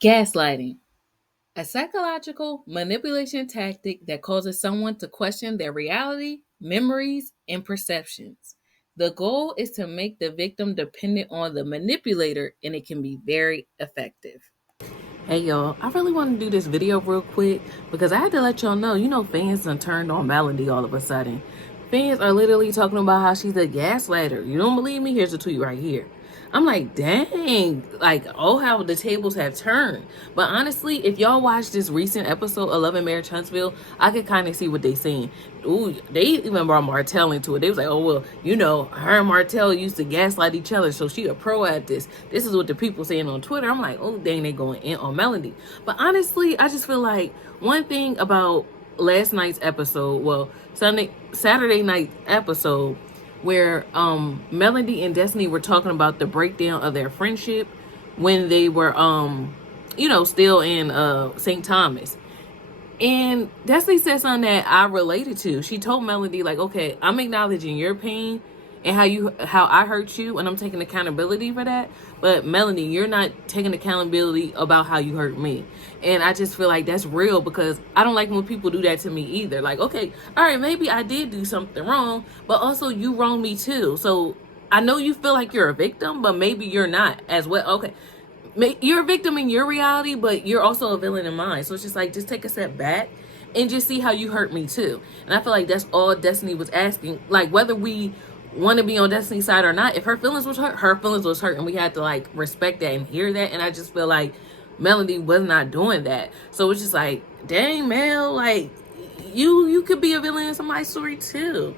Gaslighting, a psychological manipulation tactic that causes someone to question their reality, memories, and perceptions. The goal is to make the victim dependent on the manipulator, and it can be very effective. Hey y'all, I really want to do this video real quick because I had to let y'all know, fans done turned on Melody all of a sudden. Fans are literally talking about how she's a gaslighter. You don't believe me? Here's the tweet right here. I'm like, dang, like, oh, how the tables have turned. But honestly, if y'all watch this recent episode of Love and Marriage Huntsville, I could kind of see what they saying. Ooh, they even brought Martell into it. They was like, oh, well, her and Martell used to gaslight each other, so she a pro at this. This is what the people saying on Twitter. I'm like, oh, dang, they going in on Melody. But honestly, I just feel like one thing about last night's episode, well, Saturday night episode, where Melody and Destiny were talking about the breakdown of their friendship when they were still in St. Thomas. And Destiny said something that I related to. She told Melody, like, okay, I'm acknowledging your pain and how I hurt you, and I'm taking accountability for that. But Melanie, you're not taking accountability about how you hurt me. And I just feel like that's real because I don't like when people do that to me either. Like, okay, all right, maybe I did do something wrong, but also you wronged me too. So I know you feel like you're a victim, but maybe you're not as well. Okay, you're a victim in your reality, but you're also a villain in mine. So it's just like, just take a step back and just see how you hurt me too. And I feel like that's all Destiny was asking. Like, whether we want to be on Destiny's side or not, if her feelings was hurt, her feelings was hurt, and we had to like respect that and hear that. And I just feel like Melody was not doing that. So it's just like, dang, Mel, like you could be a villain in somebody's story too.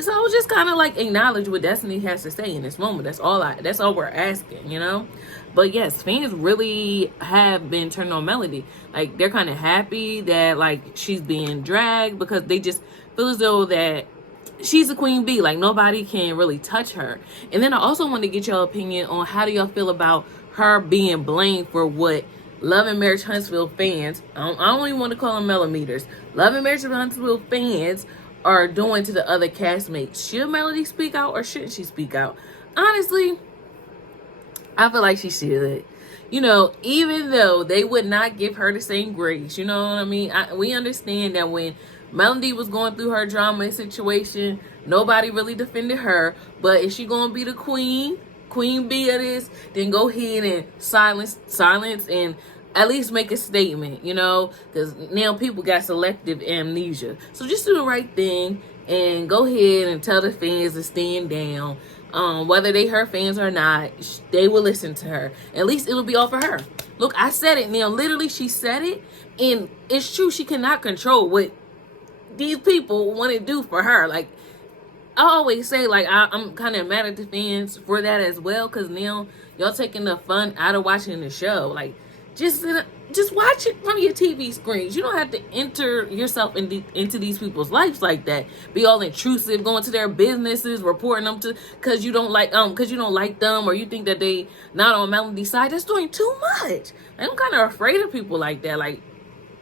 So just kind of like acknowledge what Destiny has to say in this moment. That's all we're asking, But yes, fans really have been turned on Melody. Like, they're kind of happy that like she's being dragged because they just feel as though that she's a queen bee. Like, nobody can really touch her. And then I also want to get your opinion on how do y'all feel about her being blamed for what Love and Marriage Huntsville fans, I don't even want to call them millimeters, Love and Marriage Huntsville fans are doing to the other castmates. Should Melody speak out or shouldn't she speak out? Honestly, I feel like she should. Even though they would not give her the same grace, you know what I mean? We understand that when Melody was going through her drama situation, nobody really defended her. But if she gonna be the queen bee of this, then go ahead and silence and at least make a statement, because now people got selective amnesia. So just do the right thing and go ahead and tell the fans to stand down. Whether they her fans or not, they will listen to her. At least it'll be all for her. Look, I said it now. Literally, she said it, and it's true. She cannot control what these people want to do for her. Like, I always say, like, I'm kind of mad at the fans for that as well, because now y'all taking the fun out of watching the show. Like, just watch it from your TV screens. You don't have to enter yourself into these people's lives like that. Be all intrusive, going to their businesses, reporting them to because you don't like them, or you think that they not on Melody's side. That's doing too much. I'm kind of afraid of people like that. Like,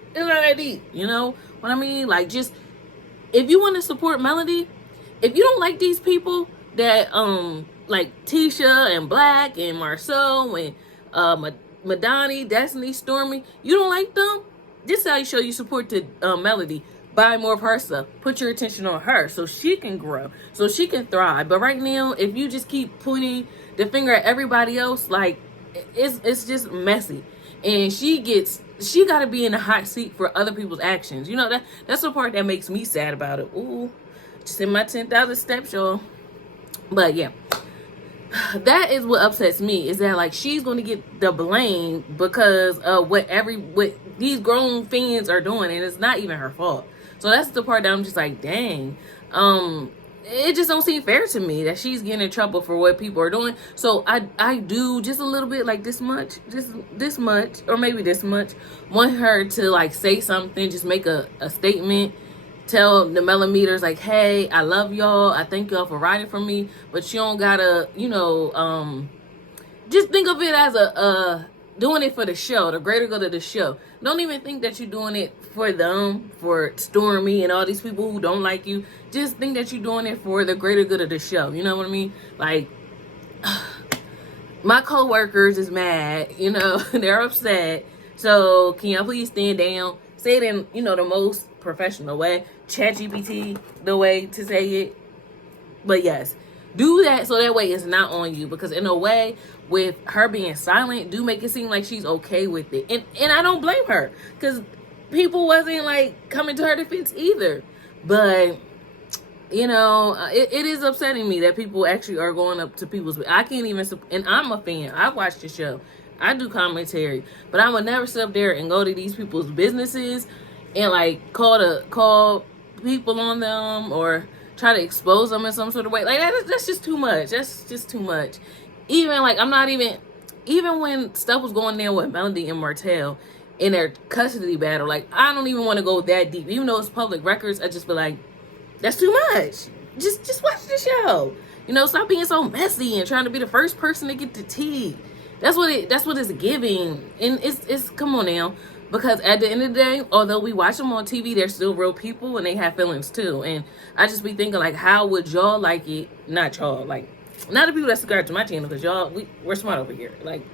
it's not that deep, you know what I mean? Like, just if you want to support Melody, if you don't like these people that like Tisha and Black and Marceau and Madani, Destiny, Stormy, you don't like them? This is how you show you support to Melody. Buy more of her stuff. Put your attention on her so she can grow, so she can thrive. But right now, if you just keep pointing the finger at everybody else, like, it's just messy. And she got to be in the hot seat for other people's actions. That's the part that makes me sad about it. Ooh, just in my 10,000 steps, y'all. But yeah, that is what upsets me, is that like she's going to get the blame because of what these grown fans are doing, and it's not even her fault. So that's the part that I'm just like, dang, it just don't seem fair to me that she's getting in trouble for what people are doing. So I do just a little bit, like this much, or maybe this much, want her to like say something, just make a statement. Tell the millimeters, like, hey, I love y'all. I thank y'all for riding for me. But you don't gotta, just think of it as doing it for the show, the greater good of the show. Don't even think that you're doing it for them, for Stormy and all these people who don't like you. Just think that you're doing it for the greater good of the show. You know what I mean? Like, my co-workers is mad, they're upset So can y'all please stand down? Say it in, the most professional way. ChatGPT, the way to say it. But yes, do that so that way it's not on you. Because in a way, with her being silent, do make it seem like she's okay with it. And I don't blame her. Because people wasn't like coming to her defense either. But it is upsetting me that people actually are going up to people's. I can't even. And I'm a fan. I watch the show. I do commentary, but I would never sit up there and go to these people's businesses and like call people on them or try to expose them in some sort of way. Like that's just too much. That's just too much. Even like even when stuff was going there with Melody and Martell in their custody battle, like I don't even want to go that deep. Even though it's public records, I just feel like that's too much. Just watch the show. Stop being so messy and trying to be the first person to get the tea. That's what it's giving. And it's come on now. Because at the end of the day, although we watch them on TV, they're still real people and they have feelings too. And I just be thinking like, how would y'all like it? Not y'all, like not the people that subscribe to my channel, because y'all we're smart over here. Like,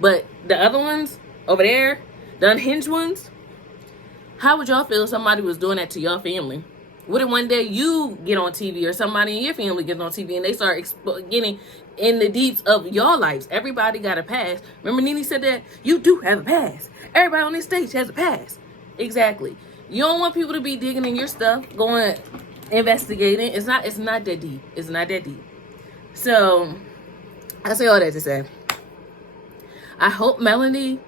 but the other ones over there, the unhinged ones, how would y'all feel if somebody was doing that to your family? What if one day you get on TV or somebody in your family gets on TV and they start getting in the deeps of your lives? Everybody got a past. Remember Nene said that? You do have a past. Everybody on this stage has a past. Exactly. You don't want people to be digging in your stuff, going, investigating. It's not that deep. It's not that deep. So, I say all that to say, I hope Melody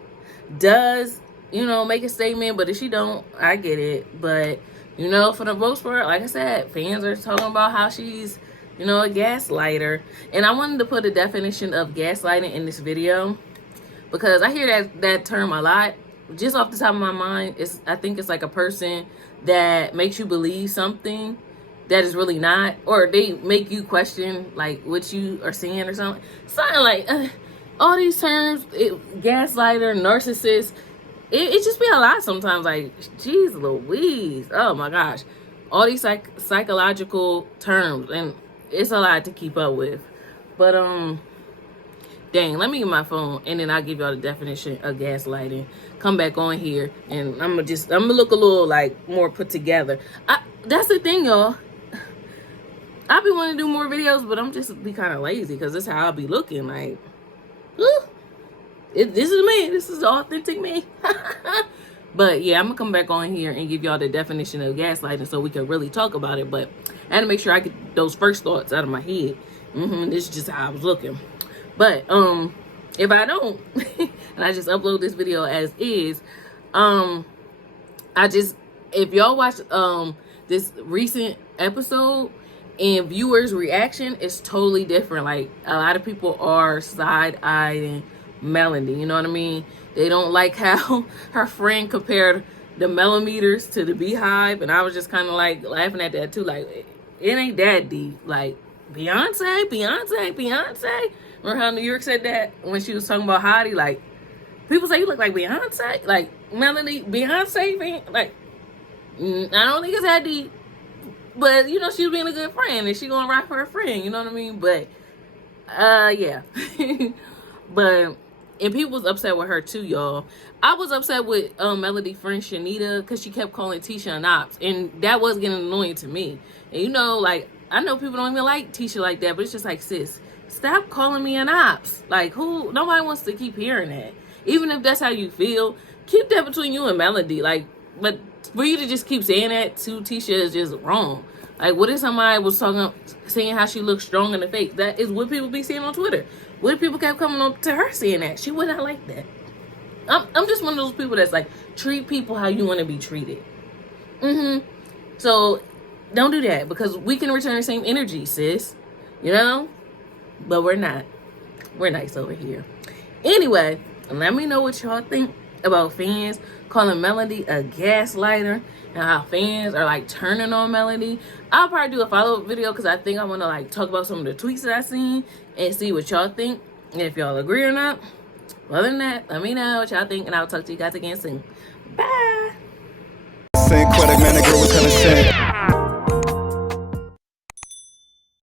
does, make a statement. But if she don't, I get it. But for the most part, like I said, fans are talking about how she's, a gaslighter. And I wanted to put a definition of gaslighting in this video because I hear that term a lot. Just off the top of my mind, I think it's like a person that makes you believe something that is really not, or they make you question like what you are seeing or something. Something like all these terms, gaslighter, narcissist. It just be a lot sometimes. Like, geez Louise. Oh my gosh. All these psychological terms. And it's a lot to keep up with. But, dang, let me get my phone and then I'll give y'all the definition of gaslighting. Come back on here and I'm gonna look a little like more put together. That's the thing, y'all. I be wanting to do more videos, but I'm just be kind of lazy because this is how I be looking. Like, this is me. This is authentic me. But yeah, I'm gonna come back on here and give y'all the definition of gaslighting so we can really talk about it. But I had to make sure I get those first thoughts out of my head. This is just how I was looking. But if I don't, and I just upload this video as is, if y'all watch this recent episode and viewers' reaction is totally different. Like, a lot of people are side-eyeing Melody, you know what I mean? They don't like how her friend compared the millimeters to the beehive, and I was just kind of like laughing at that too. Like, it ain't that deep. Like, Beyonce. Remember how New York said that when she was talking about Hottie? Like, people say you look like Beyonce. Like, Melody, Beyonce, like, I don't think it's that deep. But, she was being a good friend, and she gonna rock for her friend, you know what I mean? But, yeah. But, and people was upset with her too, y'all. I was upset with Melody friend Shanita because she kept calling Tisha an ops, and that was getting annoying to me. And like, I know people don't even like Tisha like that, but it's just like, sis, stop calling me an ops. Like, nobody wants to keep hearing that. Even if that's how you feel, keep that between you and Melody. Like, but for you to just keep saying that to Tisha is just wrong. Like, what if somebody was saying how she looks strong in the face? That is what people be saying on Twitter. What if people kept coming up to her saying that? She would not like that. I'm just one of those people that's like, treat people how you want to be treated. So, don't do that, because we can return the same energy, sis. But we're not. We're nice over here. Anyway, let me know what y'all think about fans calling Melody a gaslighter and how fans are like turning on Melody. I'll probably do a follow-up video because I think I want to like talk about some of the tweets that I seen and see what y'all think and if y'all agree or not. Other than that, let me know what y'all think and I'll talk to you guys again soon. Bye. Synquette, man, the girl was kinda sick.